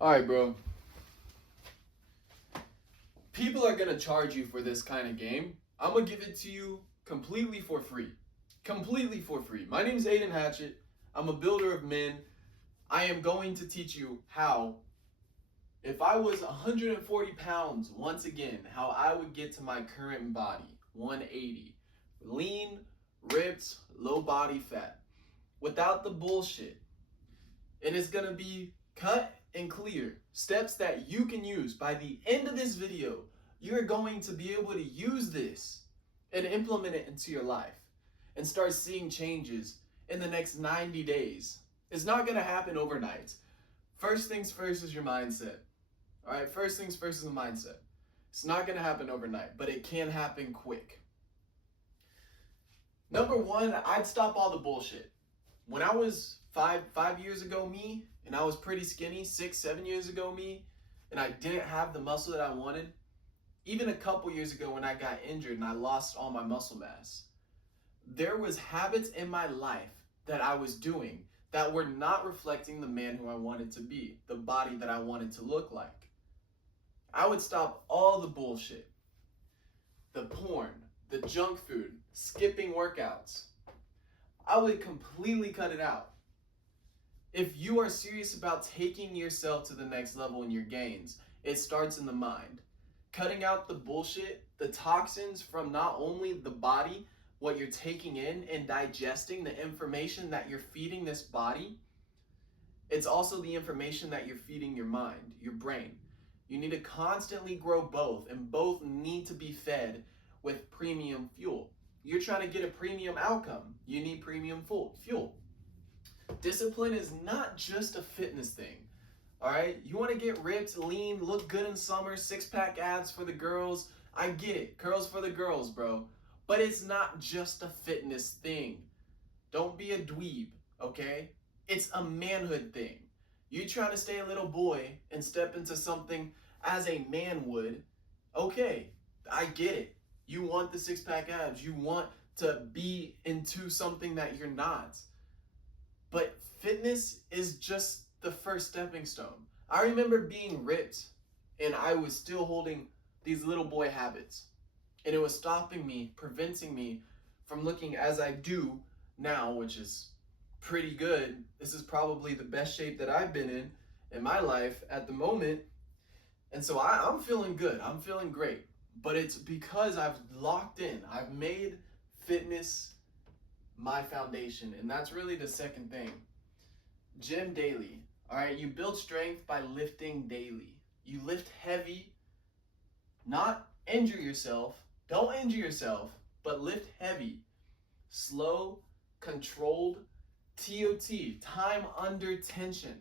Alright, bro. People are gonna charge you for this kind of game. I'm gonna give it to you completely for free. Completely for free. My name's Aiden Hatchett. I'm a builder of men. I am going to teach you how, if I was 140 pounds once again, how I would get to my current body, 180. Lean, ripped, low body fat. Without the bullshit. And it's gonna be cut and clear. Steps that you can use. By the end of this video, you're going to be able to use this and implement it into your life and start seeing changes in the next 90 days. It's not gonna happen overnight. First things first is your mindset. All right, first things first is the mindset. It's not gonna happen overnight, but it can happen quick. Number one, I'd stop all the bullshit. When I was five years ago me, and I was pretty skinny, 6, 7 years ago me, and I didn't have the muscle that I wanted, even a couple years ago when I got injured and I lost all my muscle mass, there was habits in my life that I was doing that were not reflecting the man who I wanted to be, the body that I wanted to look like. I would stop all the bullshit, the porn, the junk food, skipping workouts. I would completely cut it out. If you are serious about taking yourself to the next level in your gains, it starts in the mind. Cutting out the bullshit, the toxins from not only the body, what you're taking in and digesting, the information that you're feeding this body, it's also the information that you're feeding your mind, your brain. You need to constantly grow both, and both need to be fed with premium fuel. You're trying to get a premium outcome. You need premium fuel. Discipline is not just a fitness thing. All right, you want to get ripped, lean, look good in summer, six-pack abs for the girls. I get it, curls for the girls, bro. But it's not just a fitness thing. Don't be a dweeb, okay? It's a manhood thing. You trying to stay a little boy and step into something as a man would, okay, I get it. You want the six-pack abs. You want to be into something that you're not. But fitness is just the first stepping stone. I remember being ripped and I was still holding these little boy habits. And it was stopping me, preventing me from looking as I do now, which is pretty good. This is probably the best shape that I've been in my life at the moment. And so I'm feeling good. I'm feeling great. But it's because I've locked in. I've made fitness my foundation. And that's really the second thing. Gym daily. All right, you build strength by lifting daily. You lift heavy, not injure yourself. Don't injure yourself, but lift heavy. Slow, controlled, TOT, time under tension.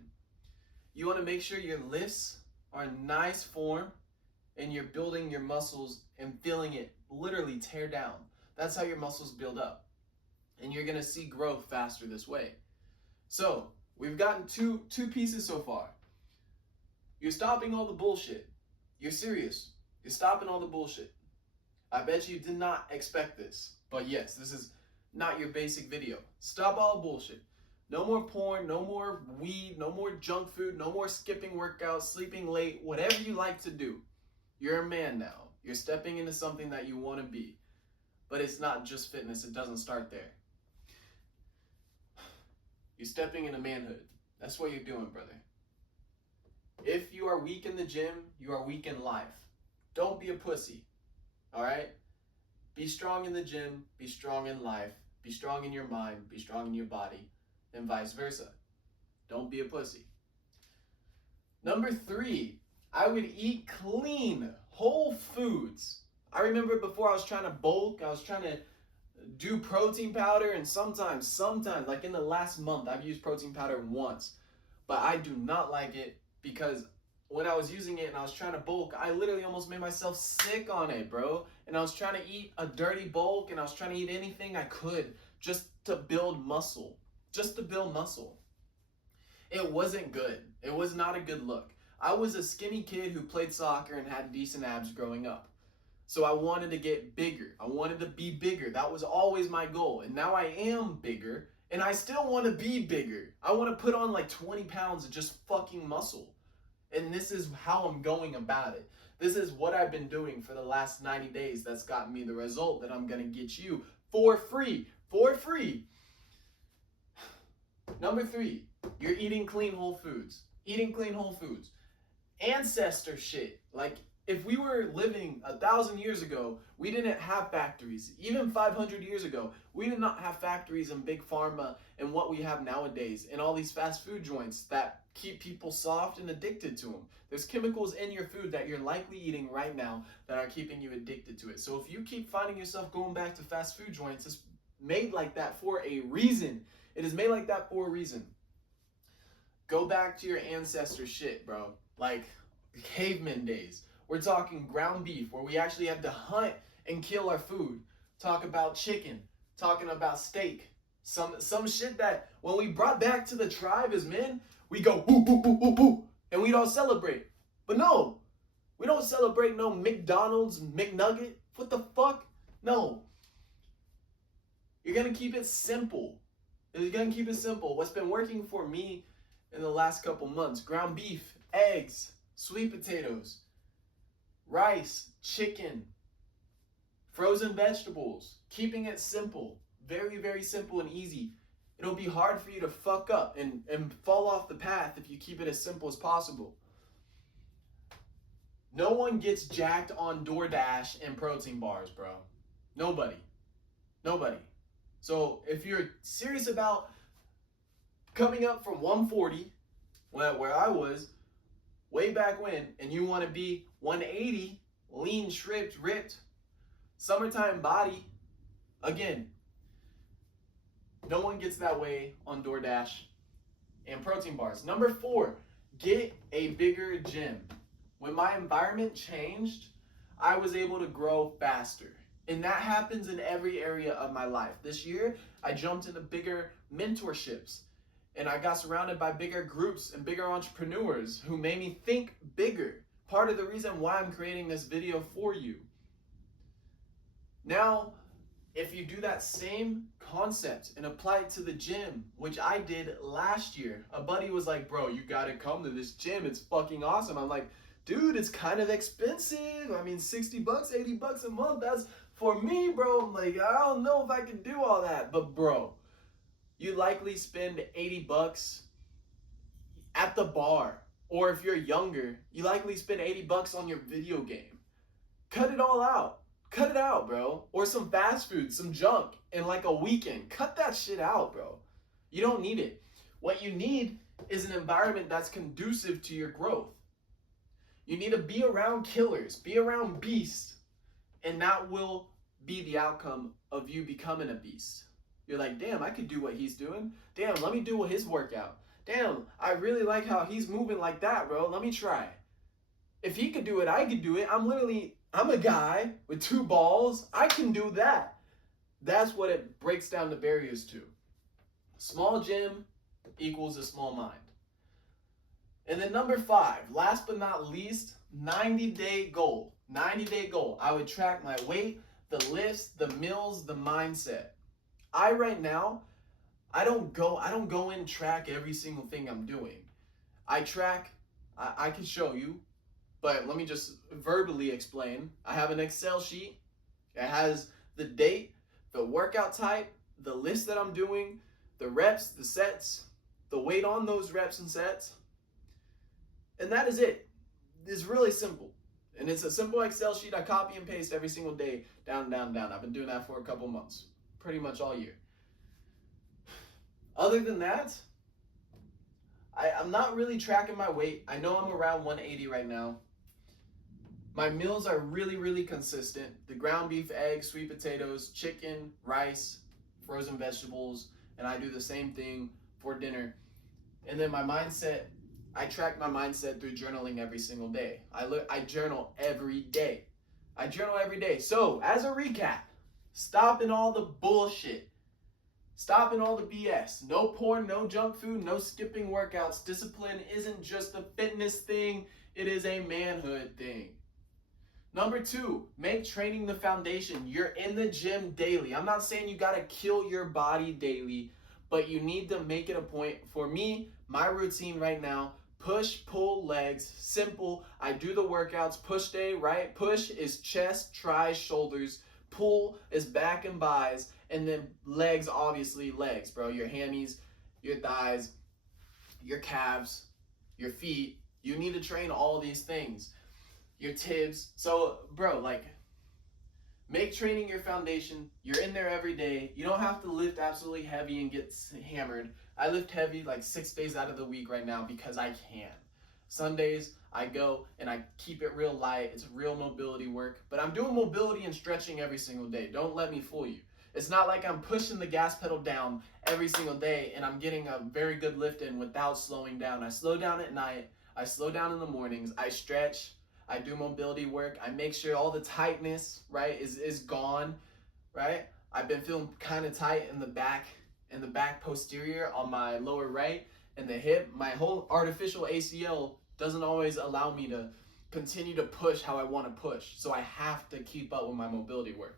You want to make sure your lifts are in nice form and you're building your muscles and feeling it literally tear down. That's how your muscles build up. And you're going to see growth faster this way. So, we've gotten two pieces so far. You're stopping all the bullshit. You're serious. You're stopping all the bullshit. I bet you did not expect this. But yes, this is not your basic video. Stop all bullshit. No more porn, no more weed, no more junk food, no more skipping workouts, sleeping late, whatever you like to do. You're a man now. You're stepping into something that you want to be. But it's not just fitness. It doesn't start there. You're stepping into manhood. That's what you're doing, brother. If you are weak in the gym, you are weak in life. Don't be a pussy. All right? Be strong in the gym, be strong in life, be strong in your mind, be strong in your body, and vice versa. Don't be a pussy. Number 3, I would eat clean, whole foods. I remember before I was trying to bulk, I was trying to do protein powder, and sometimes, like in the last month, I've used protein powder once, but I do not like it because when I was using it and I was trying to bulk, I literally almost made myself sick on it, bro. And I was trying to eat a dirty bulk and I was trying to eat anything I could just to build muscle. Just to build muscle. It wasn't good. It was not a good look. I was a skinny kid who played soccer and had decent abs growing up. So I wanted to get bigger. I wanted to be bigger. That was always my goal. And now I am bigger and I still want to be bigger. I want to put on like 20 pounds of just fucking muscle. And this is how I'm going about it. This is what I've been doing for the last 90 days that's gotten me the result that I'm going to get you for free. For free. Number 3, you're eating clean whole foods. Eating clean whole foods. Ancestor shit. Like, if we were living 1,000 years ago, we didn't have factories. Even 500 years ago, we did not have factories and big pharma and what we have nowadays and all these fast food joints that keep people soft and addicted to them. There's chemicals in your food that you're likely eating right now that are keeping you addicted to it. So if you keep finding yourself going back to fast food joints, it's made like that for a reason. It is made like that for a reason. Go back to your ancestor shit, bro. Like caveman days. We're talking ground beef, where we actually had to hunt and kill our food. Talk about chicken. Talking about steak. Some shit that when we brought back to the tribe as men, we go woo woo woo woo woo, and we'd all celebrate. But no, we don't celebrate no McDonald's McNugget. What the fuck? No. You're gonna keep it simple. You're gonna keep it simple. What's been working for me in the last couple months: ground beef, eggs, sweet potatoes, rice, chicken, frozen vegetables. Keeping it simple. Very, very simple and easy. It'll be hard for you to fuck up and fall off the path if you keep it as simple as possible. No one gets jacked on DoorDash and protein bars, bro. Nobody. Nobody. So if you're serious about coming up from 140, where I was way back when, and you want to be 180, lean, stripped, ripped, summertime body, again, no one gets that way on DoorDash and protein bars. Number 4, get a bigger gym. When my environment changed, I was able to grow faster. And that happens in every area of my life. This year, I jumped into bigger mentorships. And I got surrounded by bigger groups and bigger entrepreneurs who made me think bigger. Part of the reason why I'm creating this video for you. Now, if you do that same concept and apply it to the gym, which I did last year, a buddy was like, bro, you gotta come to this gym. It's fucking awesome. I'm like, dude, it's kind of expensive. I mean, $60, $80 a month, that's for me, bro. I'm like, I don't know if I can do all that. But bro, you likely spend $80 at the bar. Or if you're younger, you likely spend $80 on your video game. Cut it all out. Cut it out, bro. Or some fast food, some junk in like a weekend. Cut that shit out, bro. You don't need it. What you need is an environment that's conducive to your growth. You need to be around killers, be around beasts, and that will be the outcome of you becoming a beast. You're like, damn, I could do what he's doing. Damn, let me do his workout. Damn, I really like how he's moving like that, bro. Let me try. If he could do it, I could do it. I'm a guy with 2 balls. I can do that. That's what it breaks down the barriers to. Small gym equals a small mind. And then number 5, last but not least, 90-day goal. 90-day goal. I would track my weight, the lifts, the meals, the mindset. Right now, I don't go and track every single thing I'm doing. I can show you, but let me just verbally explain. I have an Excel sheet. It has the date, the workout type, the list that I'm doing, the reps, the sets, the weight on those reps and sets. And that is it. It's really simple. And it's a simple Excel sheet I copy and paste every single day, down, down, down. I've been doing that for a couple months, pretty much all year. Other than that, I'm not really tracking my weight. I know I'm around 180 right now. My meals are really, really consistent. The ground beef, eggs, sweet potatoes, chicken, rice, frozen vegetables, and I do the same thing for dinner. And then my mindset, I track my mindset through journaling every single day. I journal every day. I journal every day. So, as a recap, stopping all the bullshit. Stopping all the BS. No porn, no junk food, no skipping workouts. Discipline isn't just a fitness thing, it is a manhood thing. Number 2, make training the foundation. You're in the gym daily. I'm not saying you gotta kill your body daily, but you need to make it a point. For me, my routine right now, Push, pull, legs, simple. I do the workouts. Push day, right? Push is chest, tries, shoulders. Pull is back and buys. And then legs, obviously legs, bro. Your hammies, your thighs, your calves, your feet. You need to train all these things. Your tibs. So, bro, like, make training your foundation. You're in there every day. You don't have to lift absolutely heavy and get hammered. I lift heavy like 6 days out of the week right now because I can. Sundays, I go and I keep it real light. It's real mobility work. But I'm doing mobility and stretching every single day. Don't let me fool you. It's not like I'm pushing the gas pedal down every single day and I'm getting a very good lift in without slowing down. I slow down at night. I slow down in the mornings. I stretch. I do mobility work. I make sure all the tightness, right, is gone, right? I've been feeling kind of tight in the back posterior on my lower right and the hip. My whole artificial ACL doesn't always allow me to continue to push how I want to push. So I have to keep up with my mobility work.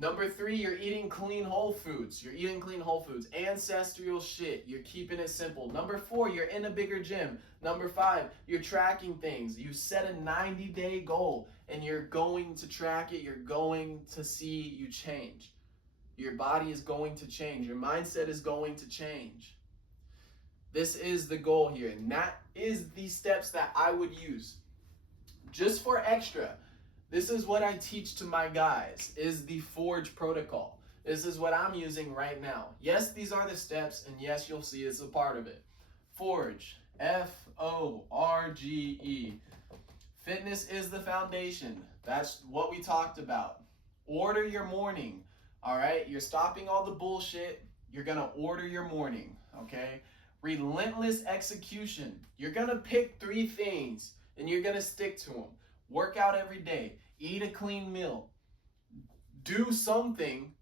Number 3, you're eating clean whole foods. You're eating clean whole foods. Ancestral shit. You're keeping it simple. Number 4, you're in a bigger gym. Number 5, you're tracking things. You set a 90-day goal and you're going to track it. You're going to see you change. Your body is going to change. Your mindset is going to change. This is the goal here. And that is the steps that I would use. Just for extra, this is what I teach to my guys, is the Forge protocol. This is what I'm using right now. Yes, these are the steps, and yes, you'll see it's a part of it. Forge, F-O-R-G-E. Fitness is the foundation. That's what we talked about. Order your morning, all right? You're stopping all the bullshit. You're going to order your morning, okay? Relentless execution. You're going to pick 3 things, and you're going to stick to them. Work out every day. Eat a clean meal. Do something.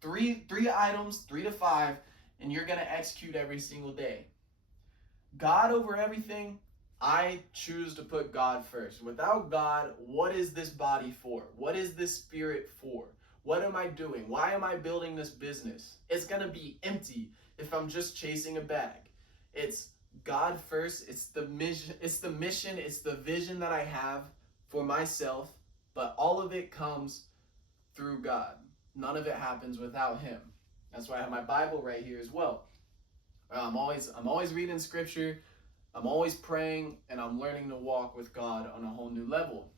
3 items, 3 to 5, and you're going to execute every single day. God over everything. I choose to put God first. Without God, what is this body for? What is this spirit for? What am I doing? Why am I building this business? It's going to be empty if I'm just chasing a bag. It's God first. It's the mission, it's the vision that I have for myself, but all of it comes through God. None of it happens without him. That's why I have my Bible right here as well. I'm always reading scripture, I'm always praying, and I'm learning to walk with God on a whole new level.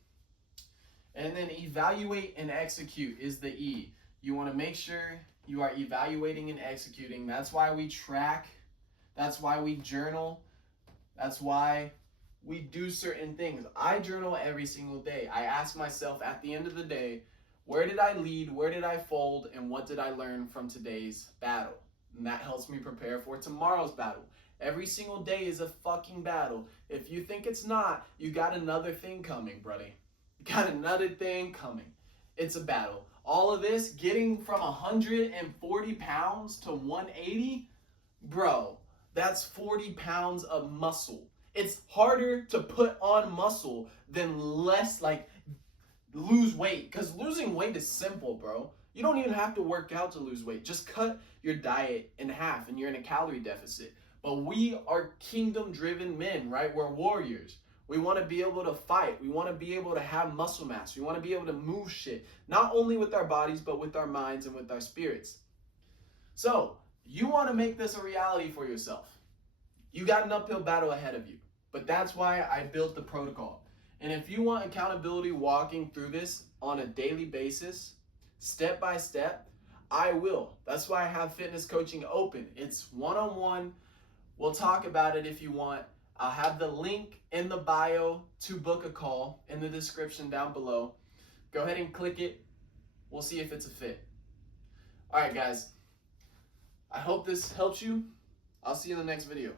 And then evaluate and execute is the E. You want to make sure you are evaluating and executing. That's why we track. That's why we journal. That's why we do certain things. I journal every single day. I ask myself at the end of the day, where did I lead? Where did I fold? And what did I learn from today's battle? And that helps me prepare for tomorrow's battle. Every single day is a fucking battle. If you think it's not, you got another thing coming, buddy. You got another thing coming. It's a battle. All of this, getting from 140 pounds to 180, bro, that's 40 pounds of muscle. It's harder to put on muscle than lose weight. Because losing weight is simple, bro. You don't even have to work out to lose weight. Just cut your diet in half and you're in a calorie deficit. But we are kingdom-driven men, right? We're warriors. We want to be able to fight. We want to be able to have muscle mass. We want to be able to move shit. Not only with our bodies, but with our minds and with our spirits. So, you want to make this a reality for yourself. You got an uphill battle ahead of you. But that's why I built the protocol. And if you want accountability walking through this on a daily basis, step by step, I will. That's why I have fitness coaching open. It's one-on-one. We'll talk about it if you want. I'll have the link in the bio to book a call in the description down below. Go ahead and click it. We'll see if it's a fit. All right, guys. I hope this helps you. I'll see you in the next video.